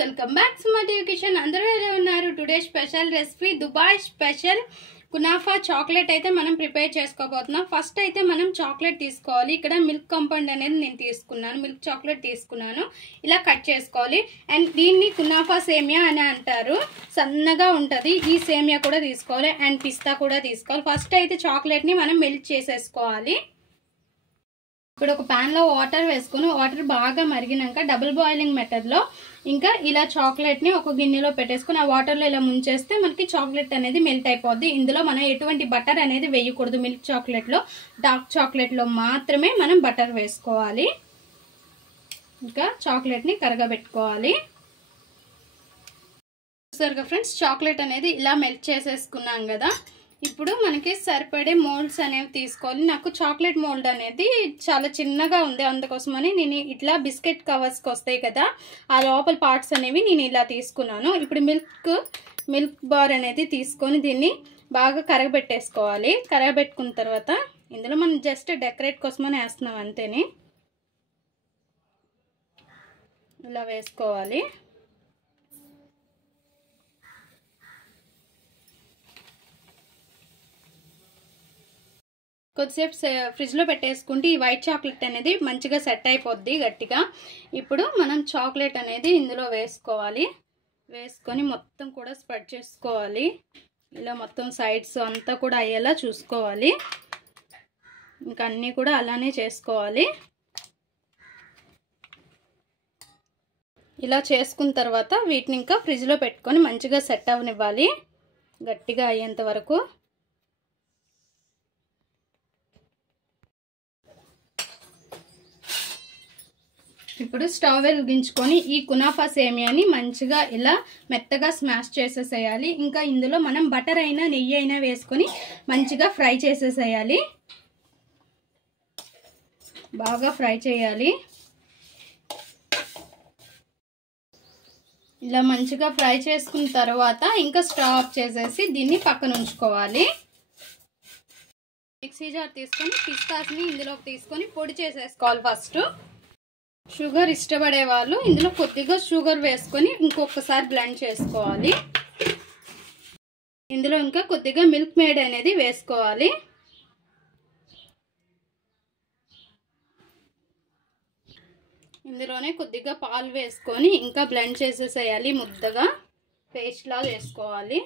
Welcome back to my kitchen. అందరూ ఎలా ఉన్నారు? Today special recipe Dubai special kunafa chocolate అయితే మనం ప్రిపేర్ చేసుకోబోతున్నాం. ఫస్ట్ అయితే మనం చాక్లెట్ తీసుకోవాలి. ఇక్కడ మిల్క్ కాంపౌండ్ అనేది నేను తీసుకున్నాను, మిల్క్ చాక్లెట్ తీసుకున్నాను. ఇలా కట్ చేసుకోవాలి. అండ్ దీన్ని కునాఫా సేమియా అని అంటారు, సన్నగా ఉంటుంది. ఈ సేమియా కూడా తీసుకోవాలి అండ్ పిస్తా కూడా తీసుకోవాలి. ఫస్ట్ అయితే చాక్లెట్ ని మనం మెల్ట్ చేసేసుకోవాలి. ఇప్పుడు ఒక పాన్ లో వాటర్ వేసుకుని వాటర్ బాగా మరిగినాక డబుల్ బాయిలింగ్ మెథడ్ లో ఇంకా ఇలా చాక్లెట్ ని ఒక గిన్నెలో పెట్టేసుకుని ఆ వాటర్ లో ఇలా ముంచేస్తే మనకి చాక్లెట్ అనేది మెల్ట్ అయిపోద్ది. ఇందులో మనం ఎటువంటి బటర్ అనేది వేయకూడదు. మిల్క్ చాక్లెట్ లో, డార్క్ చాక్లెట్ లో మాత్రమే మనం బటర్ వేసుకోవాలి. ఇంకా చాక్లెట్ ని కరగబెట్టుకోవాలి. చూసారుగా ఫ్రెండ్స్, చాక్లెట్ అనేది ఇలా మెల్ట్ చేసేసుకున్నాం కదా. ఇప్పుడు మనకి సరిపడే మోల్డ్స్ అనేవి తీసుకోవాలి. నాకు చాక్లెట్ మోల్డ్ అనేది చాలా చిన్నగా ఉంది, అందుకోసమని నేను ఇట్లా బిస్కెట్ కవర్స్కి వస్తాయి కదా, ఆ లోపల పార్ట్స్ అనేవి నేను ఇలా తీసుకున్నాను. ఇప్పుడు మిల్క్ బార్ అనేది తీసుకొని దీన్ని బాగా కరగబెట్టేసుకోవాలి. కరగబెట్టుకున్న తర్వాత ఇందులో మనం జస్ట్ డెకరేట్ కోసమని వేస్తున్నాం అంతేని. ఇలా వేసుకోవాలి. కొద్దిసేపు ఫ్రిడ్జ్ లో పెట్టేసుకుంటే ఈ వైట్ చాక్లెట్ అనేది మంచిగా సెట్ అయిపోద్ది గట్టిగా. ఇప్పుడు మనం చాక్లెట్ అనేది ఇందులో వేసుకోవాలి. వేసుకొని మొత్తం కూడా స్ప్రెడ్ చేసుకోవాలి. ఇలా మొత్తం సైడ్స్ అంతా కూడా అయ్యేలా చూసుకోవాలి. ఇంకా అన్నీ కూడా అలానే చేసుకోవాలి. ఇలా చేసుకున్న తర్వాత వీటిని ఇంకా ఫ్రిడ్జ్ లో పెట్టుకొని మంచిగా సెట్ అవనివ్వాలి గట్టిగా అయ్యేంత వరకు. ఇప్పుడు స్టవ్ వెలిగించుకొని ఈ కునాఫా సేమియాని మంచిగా ఇలా మెత్తగా స్మాష్ చేసేసేయాలి. ఇంకా ఇందులో మనం బటర్ అయినా నెయ్యి అయినా వేసుకొని మంచిగా ఫ్రై చేసేసేయాలి. బాగా ఫ్రై చేయాలి. ఇలా మంచిగా ఫ్రై చేసుకున్న తర్వాత ఇంకా స్టవ్ ఆఫ్ చేసేసి దీన్ని పక్కన ఉంచుకోవాలి. మిక్సీ జార్ తీసుకొని పిస్తాస్ని ఇందులోకి తీసుకొని పొడి చేసేసుకోవాలి. ఫస్ట్ షుగర్ ఇష్టపడే వాళ్ళు ఇందులో కొద్దిగా షుగర్ వేసుకొని ఇంకొకసారి బ్లెండ్ చేసుకోవాలి. ఇందులో ఇంకా కొద్దిగా మిల్క్ మేడ్ అనేది వేసుకోవాలి. ఇందులోనే కొద్దిగా పాలు వేసుకొని ఇంకా బ్లెండ్ చేసేసేయాలి. ముద్దగా పేస్ట్ లాగా వేసుకోవాలి.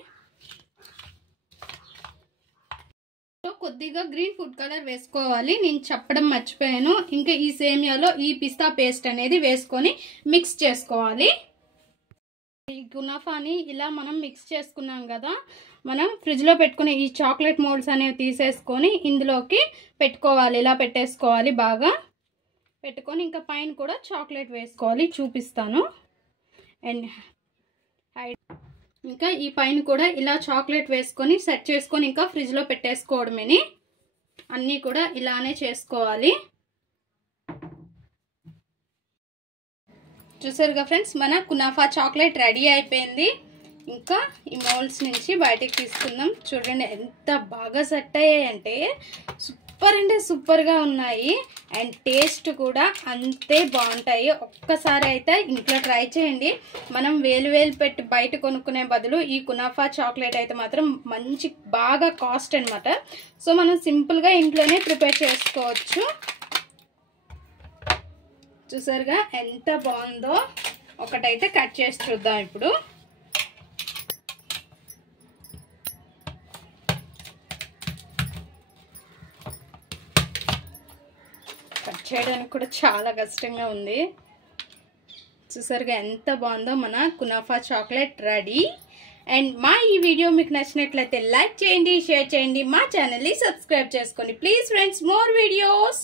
కొద్దిగా గ్రీన్ ఫుడ్ కలర్ వేసుకోవాలి, నేను చెప్పడం మర్చిపోయాను. ఇంకా ఈ సేమియాలో ఈ పిస్తా పేస్ట్ అనేది వేసుకొని మిక్స్ చేసుకోవాలి. ఈ కునాఫాని ఇలా మనం మిక్స్ చేసుకున్నాం కదా, మనం ఫ్రిడ్జ్ లో పెట్టుకుని ఈ చాక్లెట్ మోల్డ్స్ అనేవి తీసేసుకొని ఇందులోకి పెట్టుకోవాలి. ఇలా పెట్టేసుకోవాలి. బాగా పెట్టుకొని ఇంకా పైన కూడా చాక్లెట్ వేసుకోవాలి, చూపిస్తాను. అండ్ ఇంకా ఈ పైన కూడా ఇలా చాక్లెట్ వేసుకొని సెట్ చేసుకొని ఇంకా ఫ్రిడ్జ్ లో పెట్టేసుకోవడమేని. అన్నీ కూడా ఇలానే చేసుకోవాలి. చూసారుగా ఫ్రెండ్స్, మన కునాఫా చాక్లెట్ రెడీ అయిపోయింది. ఇంకా ఈ మోల్డ్స్ నుంచి బయటికి తీసుకుందాం. చూడండి ఎంత బాగా సెట్ అయ్యాయంటే సూపర్ అంటే సూపర్గా ఉన్నాయి. అండ్ టేస్ట్ కూడా అంతే బాగుంటాయి. ఒక్కసారి అయితే ఇంట్లో ట్రై చేయండి. మనం వేలు పెట్టి బయట కొనుక్కునే బదులు ఈ కునాఫా చాక్లెట్ అయితే మాత్రం మంచి బాగా కాస్ట్ అనమాట. సో మనం సింపుల్గా ఇంట్లోనే ప్రిపేర్ చేసుకోవచ్చు. చూసారుగా ఎంత బాగుందో. ఒకటైతే కట్ చేసి చూద్దాం. ఇప్పుడు కట్ చేయడానికి కూడా చాలా కష్టంగా ఉంది. చూసారుగా ఎంత బాగుందో మన కునాఫా చాక్లెట్ రెడీ. అండ్ మా ఈ వీడియో మీకు నచ్చినట్లయితే లైక్ చేయండి, షేర్ చేయండి, మా ఛానల్ని సబ్స్క్రైబ్ చేసుకోండి ప్లీజ్ ఫ్రెండ్స్. More videos.